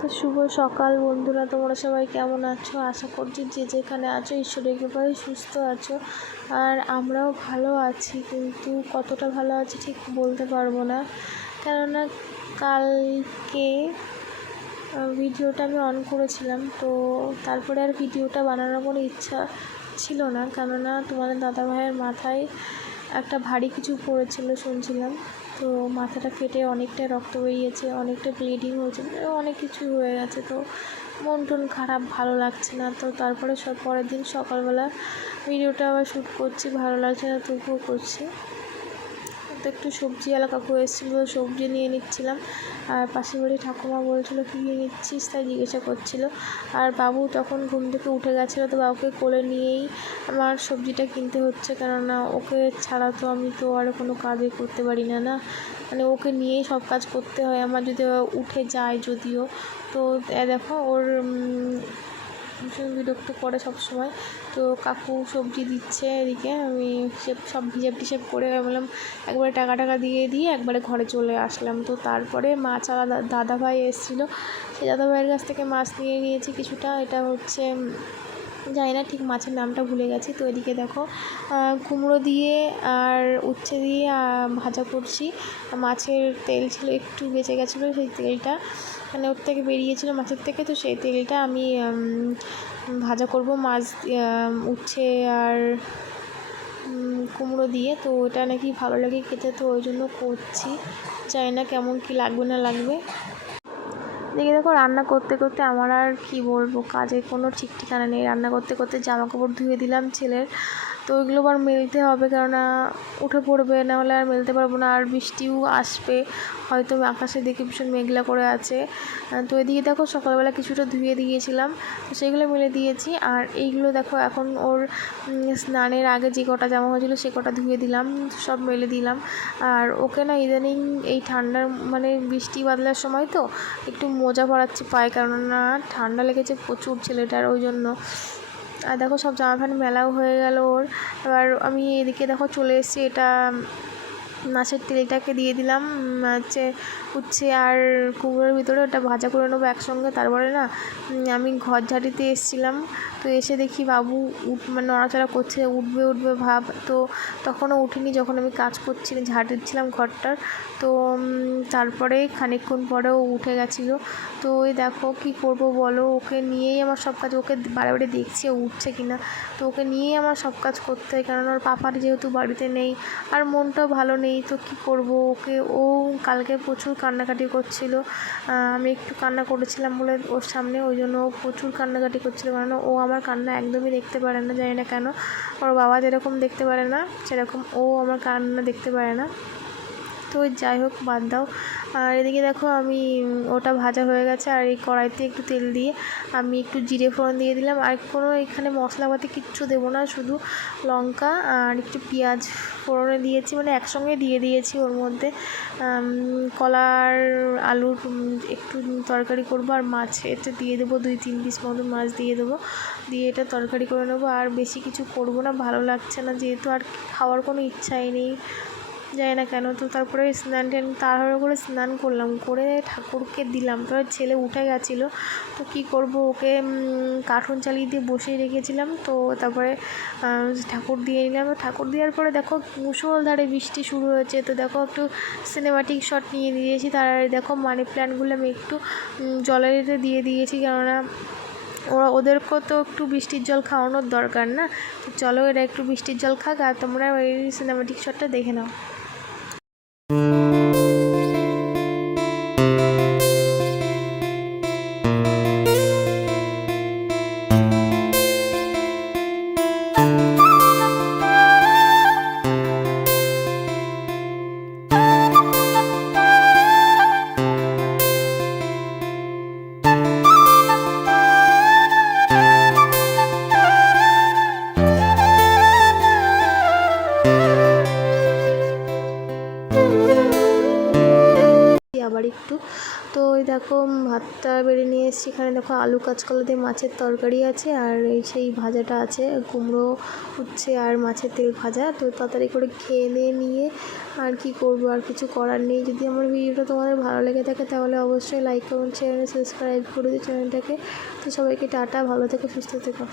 তো শুভ সকাল বন্ধুরা, তোমরা সবাই কেমন আছো? আশা করছি যে যেখানে আছো, ঈশ্বরের কৃপায় সুস্থ আছো। আর আমরাও ভালো আছি, কিন্তু কতটা ভালো আছি ঠিক বলতে পারব না। কেননা কালকে ভিডিওটা আমি অন করেছিলাম, তো তারপরে আর ভিডিওটা বানানোর কোনো ইচ্ছা ছিল না। কেননা তোমাদের দাদাভাইয়ের মাথায় একটা ভারী কিছু পড়েছিল, শুনছিলাম। তো মাথাটা ফেটে অনেকটা রক্ত বেরিয়েছে, অনেকটা ব্লিডিং হয়েছে অনেক কিছু হয়ে গেছে। তো মন টন খারাপ, ভালো লাগছে না। তো তারপরে সব পরের দিন সকালবেলা ভিডিওটা আবার শ্যুট করছি, ভালো লাগছে না তবুও করছি। তো একটু সবজিওয়ালা কাকু এসেছিল, সবজি নিয়ে নিচ্ছিলাম। আর পাশের বাড়ি ঠাকুমা বলছিলো, কী নিয়ে নিচ্ছিস? তাই জিজ্ঞাসা করছিল। আর বাবু তখন ঘুম থেকে উঠে গেছিল, তো বাবুকে কোলে নিয়েই আমার সবজিটা কিনতে হচ্ছে। কেননা ওকে ছাড়া তো আমি তো আর কোনো কাজই করতে পারি না না? মানে ওকে নিয়েই সব কাজ করতে হয়। আমার যদি উঠে যায় যদিও, তো দেখো ওর ভীষণ বিরক্ত করে সব সময় তো কাকু সবজি দিচ্ছে এদিকে, আমি সে সব হিসেব টিসেব করে বললাম, একবারে টাকা টাকা দিয়ে দিয়ে একবারে ঘরে চলে আসলাম। তো তারপরে মাছ আলাদা দাদাভাই এসেছিল। সেই দাদাভাইয়ের কাছ থেকে মাছ নিয়ে নিয়েছি কিছুটা, এটা হচ্ছে জানি না ঠিক মাছের নামটা ভুলে গেছি। তো এদিকে দেখো কুমড়ো দিয়ে আর উচ্ছে দিয়ে ভাজা করছি। মাছের তেল ছিল, একটু বেঁচে গেছিল সেই তেলটা। মানে ওর থেকে বেরিয়েছিলো মাছের থেকে, তো সেই তেলটা আমি ভাজা করব মাছ উচ্ছে আর কুমড়ো দিয়ে। তো ওটা নাকি ভালো লাগে খেতে, তো ওই জন্য করছি। জানি না কেমন কী লাগবে না লাগবে। দেখে দেখো রান্না করতে করতে আমার আর কি বলব? কাজের কোনো ঠিক ঠিকানা নেই। রান্না করতে করতে জামা কাপড় ধুয়ে দিলাম ছেলের। তো ওইগুলো আবার মেলতে হবে কেননা উঠে পড়বে, নাহলে আর মেলতে পারব না। আর বৃষ্টিও আসবে, হয়তো আকাশে দেখে ভীষণ মেঘলা করে আছে। তো এদিকে দেখো সকালবেলা কিছুটা ধুয়ে দিয়েছিলাম, তো সেগুলো মেলে দিয়েছি। আর এইগুলো দেখো এখন ওর স্নানের আগে যে কটা জামা হয়েছিলো সে কটা ধুয়ে দিলাম, সব মেলে দিলাম। আর ওকে না ইদানিং এই ঠান্ডার মানে বৃষ্টি বাদলার সময় তো একটু মোজা পরাচ্ছি পায়ে, কেননা ঠান্ডা লেগেছে প্রচুর ছেলেটার ওই জন্য। আর দেখো সব জামা প্যান্ট মেলাও হয়ে গেল ওর। এবার আমি এদিকে দেখো চলে এসেছি, এটা মাছের তেলটাকে দিয়ে দিলাম হচ্ছে উচ্ছে আর কুমড়োর ভিতরে ওটা ভাজা করে নেব একসঙ্গে, তারপরে না আমি ঘর ঝাঁটিতে এসেছিলাম, তো এসে দেখি বাবু উঠ মানে নড়াচড়া করছে, উঠবে উঠবে ভাব, তো তখনও উঠিনি যখন আমি কাজ করছি ঝাঁটিচ্ছিলাম ঘরটার, তো তারপরে খানিকক্ষণ পরেও উঠে গেছিল, তো ওই দেখো কী করব বলো, ওকে নিয়েই আমার সব কাজ, ওকে বারে বারে দেখছি ও উঠছে কি না তো ওকে নিয়েই আমার সব কাজ করতে হয়, কারণ ওর পাপার যেহেতু বাড়িতে নেই, আর মনটাও ভালো নেই তো কী করব? ওকে, ও কালকে প্রচুর কান্নাকাটি করছিল। আমি একটু কান্না করেছিলাম বলে ওর সামনে, ওই জন্য ও প্রচুর কান্নাকাটি করছিল। কারণ ও আমার কান্না একদমই দেখতে পারে না, জানি না কেন। ওর বাবা যেরকম দেখতে পারে না, সেরকম ও আমার কান্না দেখতে পারে না। তো যাই হোক, বাদ দাও। আর এদিকে দেখো, আমি, ওটা ভাজা হয়ে গেছে, আর এই কড়াইতে একটু তেল দিয়ে আমি একটু জিরে ফোড়ন দিয়ে দিলাম। আর কোনো এখানে মশলাপাতি কিচ্ছু দেবো না, শুধু লঙ্কা আর একটু পেঁয়াজ ফোড়নে দিয়েছি মানে একসঙ্গে দিয়ে দিয়েছি ওর মধ্যে। কলার আলুর একটু তরকারি করব আর মাছ এটা দিয়ে দেবো দুই তিন পিস মতো মাছ দিয়ে দেবো। দিয়ে এটা তরকারি করে নেব। আর বেশি কিছু করব না, ভালো লাগছে না যেহেতু আর খাওয়ার কোনো ইচ্ছাই নেই। জানি না কেন, তো তারপরে স্নান টান, তাড়াহুড়ো করে স্নান করলাম, করে ঠাকুরকে দিলাম। তারপর ছেলে উঠে গেছিল, তো কী করব, ওকে কার্টুন চালিয়ে দিয়ে বসিয়ে রেখেছিলাম, তো তারপরে ঠাকুর দিয়ে নিলাম। ঠাকুর দেওয়ার পরে দেখো মুসলধারে বৃষ্টি শুরু হয়েছে, তো দেখো একটু সিনেমাটিক শট নিয়ে দিয়েছি, তার দেখো মানি প্ল্যান্টগুলো আমি একটু জলের দিয়ে দিয়েছি, কেননা ওরা, ওদেরকেও তো একটু বৃষ্টির জল খাওয়ানোর দরকার না। তো চলো এরা একটু বৃষ্টির জল খাক, আর তোমরা ওই সিনেমাটিক শটটা দেখে নাও। দেখো ভাতটা বেড়ে নিয়ে এসেছি। এখানে দেখো আলু কাঁচকলা দিয়ে মাছের তরকারি আছে, আর এই সেই ভাজাটা আছে, কুমড়ো উচ্ছে আর মাছের তেল ভাজা। তো তাড়াতাড়ি করে খেয়ে নিয়ে আর কি করব, আর কিছু করার নেই। যদি আমার ভিডিওটা তোমাদের ভালো লেগে থাকে, তাহলে অবশ্যই লাইক কমেন্ট শেয়ার সাবস্ক্রাইব করে দিও চ্যানেলটাকে। তো সবাইকে টাটা, ভালো থেকো, সুস্থ থেকো।